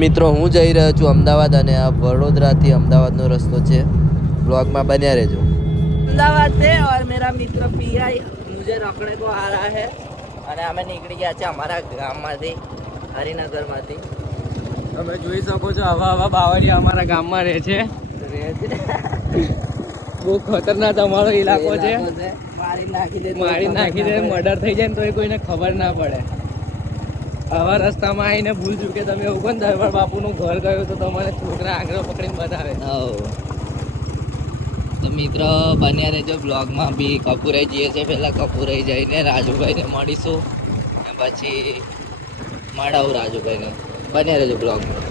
મિત્રો હું જઈ રહ્યો છું અમદાવાદ અને આ વડોદરાથી અમદાવાદનો રસ્તો છે. બ્લોગમાં બન્યા રહેજો. અમદાવાદ से और मेरा मित्र पीआई मुझे रखने को आ रहा है અને અમે નીકળી ગયા છે અમારા ગામમાંથી હરિનગરમાંથી. તમે જોઈ શકો છો આવા બાવળિયા અમારા ગામમાં રહે છે. બહુ ખતરનાક અમારો ઇલાકો છે. મારી નાખી દે મર્ડર થઈ જાય ને તો કોઈને ખબર ના પડે. આવા રસ્તામાં આવીને ભૂલ ચૂકે તમે એવું કોણ દરબાર બાપુનું ઘર ગયું તો તમારે છોકરા આંગળો પકડીને બતાવે. તો મિત્ર બન્યા રહેજો બ્લોગમાં. બી કપૂરાઈ જઈએ છે. પહેલાં કપૂરાઈ જઈને રાજુભાઈને મળીશું અને પછી મળાવું રાજુભાઈને. બન્યા રહેજો બ્લોગમાં.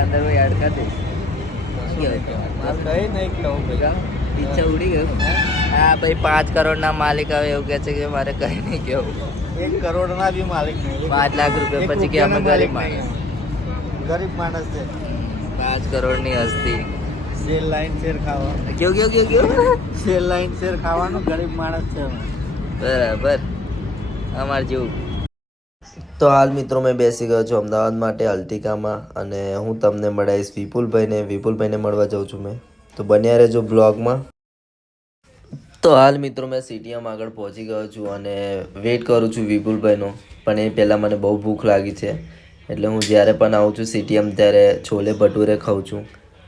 અંદર કોઈ એડ કરી દઈશ. ઈચ્છા ઉડી ગયું. હા ભાઈ 5 કરોડના માલિક આવે એવું કહે છે કે મારે કઈ નહીં કેવું. 1 કરોડના બી માલિક નહીં. 5 લાખ રૂપિયા પછી કે અમે ગરીબ માણસ. ગરીબ માણસ છે. 5 કરોડની હસ્તી. શેર લાઈન શેર ખાવાનું. કેવું શેર લાઈન શેર ખાવાનું ગરીબ માણસ છે. બરાબર અમાર જેવું. તો હાલ મિત્રો મેં બેસી ગયો છું અમદાવાદ માટે અલ્ટિકામાં અને હું તમને મળાવીશ વિપુલભાઈને મળવા જાઉં છું મેં. તો બન્યા રહેજો બ્લોગમાં. તો હાલ મિત્રો મેં સીટીએમ આગળ પહોંચી ગયો છું અને વેઇટ કરું છું વિપુલભાઈનો. પણ એ પહેલાં મને બહુ ભૂખ લાગી છે એટલે હું જ્યારે પણ આવું છું સીટીએમ ત્યારે છોલે ભટુરે ખાઉં છું,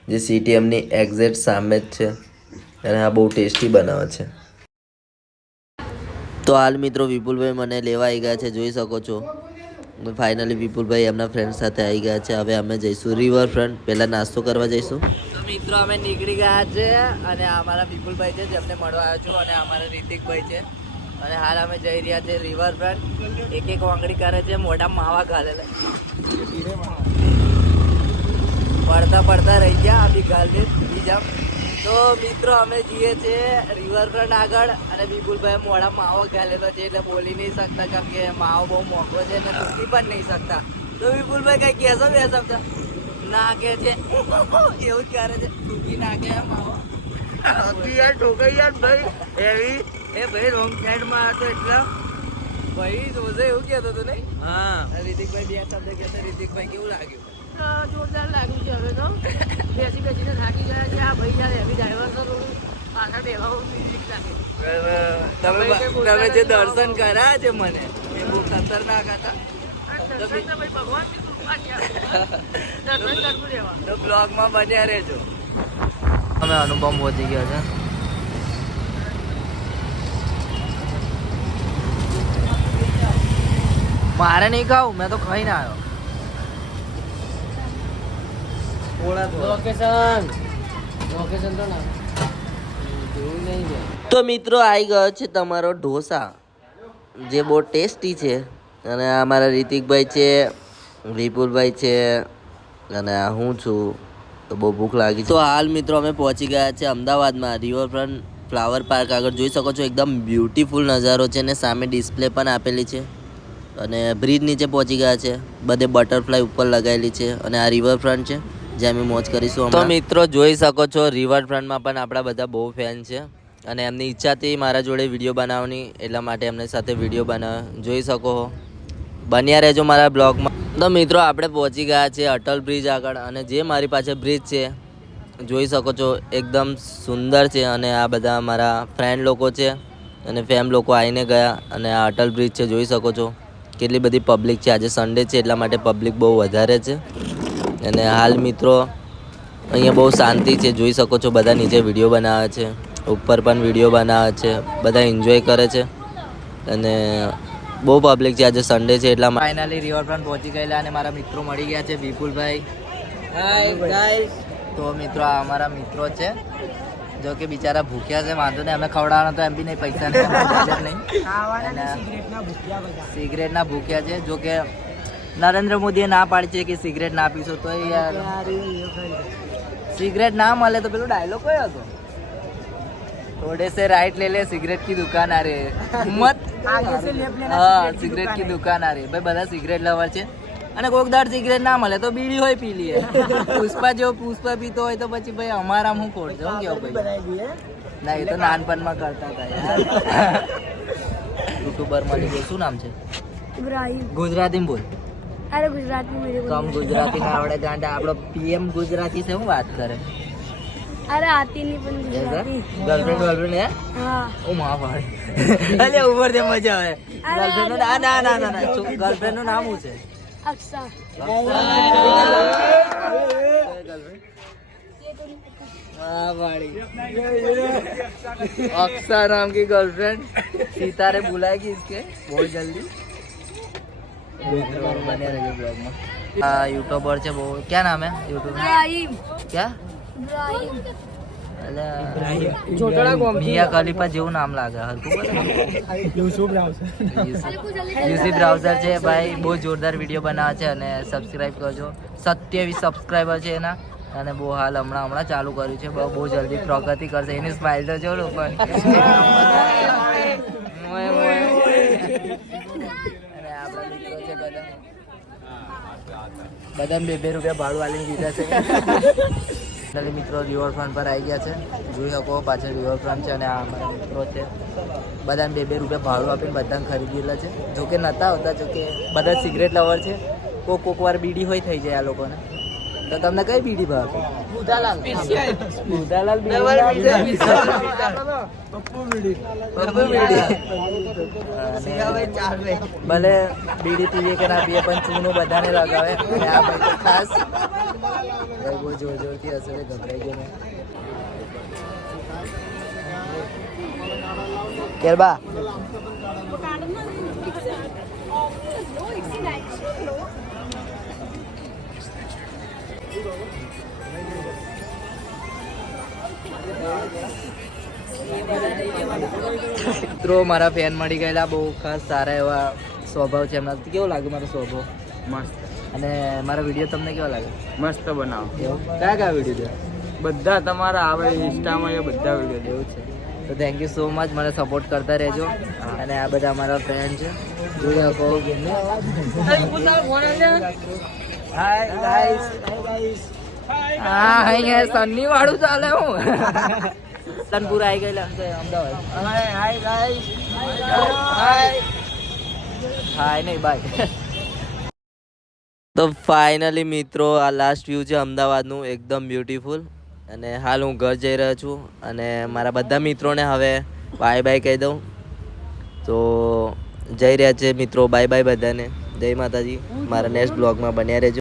જે સીટીએમની એક્ઝેક્ટ સામે જ છે અને આ બહુ ટેસ્ટી બનાવે છે. તો હાલ મિત્રો વિપુલભાઈ મને લેવા આવી ગયા છે, જોઈ શકો છો. ફાઇનલી વિપુલભાઈ એમના ફ્રેન્ડ સાથે આવી ગયા છે. હવે અમે જઈશું રિવરફ્રન્ટ. પહેલાં નાસ્તો કરવા જઈશું. તો મિત્રો અમે નીકળી ગયા છે અને અમારા વિપુલભાઈ છે જેમને મળવા આવ્યો છું અને અમારા રિતિકભાઈ છે અને હાલ અમે જઈ રહ્યા છે રિવરફ્રન્ટ. એક વાંગડી કરે છે, મોઢા માવા ઘાલેલા. પડતા રહી ગયા અભી ગાલે બીજા. તો મિત્રો અમે જઈએ છીએ રિવરફ્રન્ટ આગળ અને વિપુલભાઈ મોઢા માવો ઘાલેલો છે એટલે બોલી નહીં શકતા કેમ કે માવો બહુ મોંઘો છે અને તૂટી પણ નહીં શકતા. તો વિપુલભાઈ કઈ કહેશો બે શબ્દ? નાખે છે એવું જ કરે છે, તૂટી નાખે માવો. યાર ઠોકાઈ યાર ભાઈ એવી એ ભાઈ રોંગ સાઈડમાં હતો એટલા ભાઈ જોજે એવું કહેતો હતો નહીં? હા. રિતિકભાઈ બે શબ્દ કહેશે. રિતિકભાઈ કેવું લાગ્યું? જોરદાર લાગ્યું છે. હવે તો બેસીને થાકી ગયા છે. આ ભાઈ જયારે હેવી ડ્રાઈવર તો પાછળ બેવા તમે જે દર્શન કર્યા છે મને એ બહુ ખતરનાક હતા. તો બ્લોગમાં બન્યા રહેજો. અમે અનુપમ પહોંચી ગયા છે. મારે નહીં ખાવું, મેં તો ખાઈને આવ્યો. તો મિત્રો આવી ગયો છે તમારો ઢોસા, જે બહુ ટેસ્ટી છે. અને અમારા રિતિકભાઈ છે, વિપુલભાઈ છે અને હું છું. તો બહુ ભૂખ લાગી. તો હાલ મિત્રો અમે પહોંચી ગયા છે અમદાવાદમાં રિવરફ્રન્ટ ફ્લાવર પાર્ક આગળ. જોઈ શકો છો એકદમ બ્યુટીફુલ નજારો છે અને સામે ડિસ્પ્લે પણ આપેલી છે અને બ્રિજ નીચે પહોંચી ગયા છે. બધે બટરફ્લાય ઉપર લગાવેલી છે અને આ રિવરફ્રન્ટ છે જ્યાં અમે મોજ કરીશું. તો મિત્રો જોઈ શકો છો રિવરફ્રન્ટમાં પણ આપણા બધા બહુ ફેન છે અને એમની ઈચ્છા હતી મારા જોડે વિડીયો બનાવવાની, એટલા માટે એમની સાથે વિડીયો બનાવ્યો. જોઈ શકો, બન્યા રહેજો મારા બ્લોગમાં. તો મિત્રો આપણે પહોંચી ગયા છે અટલ બ્રિજ આગળ અને જે મારી પાસે બ્રિજ છે જોઈ શકો છો એકદમ સુંદર છે અને આ બધા મારા ફ્રેન્ડ લોકો છે અને ફેમ લોકો આવીને ગયા અને આ અટલ બ્રિજ છે. જોઈ શકો છો કેટલી બધી પબ્લિક છે. આજે સન્ડે છે એટલા માટે પબ્લિક બહુ વધારે છે અને હાલ મિત્રો અહીંયા બહુ શાંતિ છે. જોઈ શકો છો બધા નીચે વિડીયો બનાવે છે, ઉપર પણ વિડીયો બનાવે છે, બધા એન્જોય કરે છે અને બહુ પબ્લિક છે. આજે સન્ડે છે એટલા ફાઇનલી રિવરફ્રન્ટ પહોંચી ગયેલા અને મારા મિત્રો મળી ગયા છે. વિપુલભાઈ, હાય ગાઈસ. તો મિત્રો આ અમારા મિત્રો છે, જો કે બિચારા ભૂખ્યા છે. વાંધો નહીં, અમે ખવડાવવાના તો એમ બી નહીં, પૈસા નહીં. સિગરેટના ભૂખ્યા છે. જો કે નરેન્દ્ર મોદીએ ના પાડી છે કે સિગરેટ ના પીશો તો યાર સિગરેટ ના મળે તો પેલો ડાયલોગ કયો હતો? थोड़े से राइट ले ले, सिगरेट की दुकान आ रही है मत आगे से लेफ्ट लेना. हाँ, सिगरेट की दुकान आ रही है. ભાઈ બધા સિગરેટ લવર છે અને કોક દાડ સિગરેટ ના મળે તો બીડી હોય પી લઈએ. પુષ્પા જેવો પુષ્પા પીતો હોય તો પછી ભાઈ અમારા હું ખોટ જાઉં કેવું ભાઈ. ના એ તો નાનપણમાં કરતા હતા યાર. યુટ્યુબર મળી ગયો. શું નામ છે? ઇબ્રાહિમ. ગુજરાતી બોલ. અરે ગુજરાતી મેરે કમ ગુજરાતી ના આવડે ગાંડા. આપણો પીએમ ગુજરાતી છે. હું વાત કરે? અરે આતી નહીં પણ ગુજરાતી. ગર્લફ્રેન્ડ હે? હા. ઓ માં ભાઈ. અલે ઉપર થી મજા આવે. ગર્લફ્રેન્ડ નું ના ગર્લફ્રેન્ડ નું નામ શું છે? અક્ષર. अक्सर नाम की गर्लफ्रेंड सितारे बुलाएगी इसके बहुत जल्दी. बने रहिए ब्लॉग में. यूट्यूबर છે બહુ. क्या नाम है यूट्यूब? ઇબ્રાહિમ. क्या? ઇબ્રાહિમ. મિયા ખલીફા જેવું નામ લાગે. હલકું બોલે. યુસુફ બ્રાઉઝર છે ભાઈ. બહુ જોરદાર વિડીયો બનાવે છે અને સબસ્ક્રાઇબ કરજો. 27 સબસ્ક્રાઇબર છે એના અને બહુ હાલ હમણાં ચાલુ કર્યું છે. બહુ જલ્દી પ્રગતિ કરશે. એની સ્માઇલ તો જો લોકો. અને આપણા મિત્રો છે બધા 2 રૂપિયા ભાડું આલીને દીધા છે. ફાઇનલી મિત્રો રિવરફ્રન્ટ પર આવી ગયા છે. જોઈ શકો પાછળ રિવરફ્રન્ટ છે અને આ અમારા મિત્રો છે. બધાને 2 રૂપિયા ભાડું આપીને બધાને ખરીદેલા છે. જોકે નતા હોતા, જોકે બધા સિગરેટ લવર છે. કોક વાર બીડી હોય થઈ જાય આ લોકોને. તો તમને કઈ બીડી ભાવે? બુધાલાલ ભલે બીડી પીએ કે ના પીએ પણ ચૂનું બધાને લગાવે. અને આ ભાઈ તો ખાસ બહુ જોરથી હશે. ગભરાઈ ગયો મેં. કેરબા મિત્રો મારા ફેન મળી ગયેલા. બહુ ખાસ સારા એવા સ્વભાવ છે એમના. કેવો લાગે મારો સ્વભાવ? મસ્ત. અને મારા વિડીયો તમને કેવા લાગે? મસ્ત બનાવો. એવું? કયા વિડીયો? બધા તમારા આવે ઇન્સ્ટામાં એ બધા વિડીયો. એવું છે. તો થેન્ક યુ સો મચ. મને સપોર્ટ કરતા રહેજો. અને આ બધા અમારા ફ્રેન્ડ છે. જોઈ શકો. Hi guys. હા અહીંયા સન્ની વાળું ચાલે. હું તનપુર આવી ગયેલા અમદાવાદ. Hi guys. હાય નહીં બાય. તો ફાઇનલી મિત્રો આ લાસ્ટ વ્યૂ છે અમદાવાદનું. એકદમ બ્યુટીફુલ. અને હાલ હું ઘર જઈ રહ્યો છું અને મારા બધા મિત્રોને હવે બાય બાય કહી દઉં. તો જઈ રહ્યા છે મિત્રો. બાય બાય બધાને. જય માતાજી. મારા નેક્સ્ટ બ્લોગમાં બન્યા રહેજો.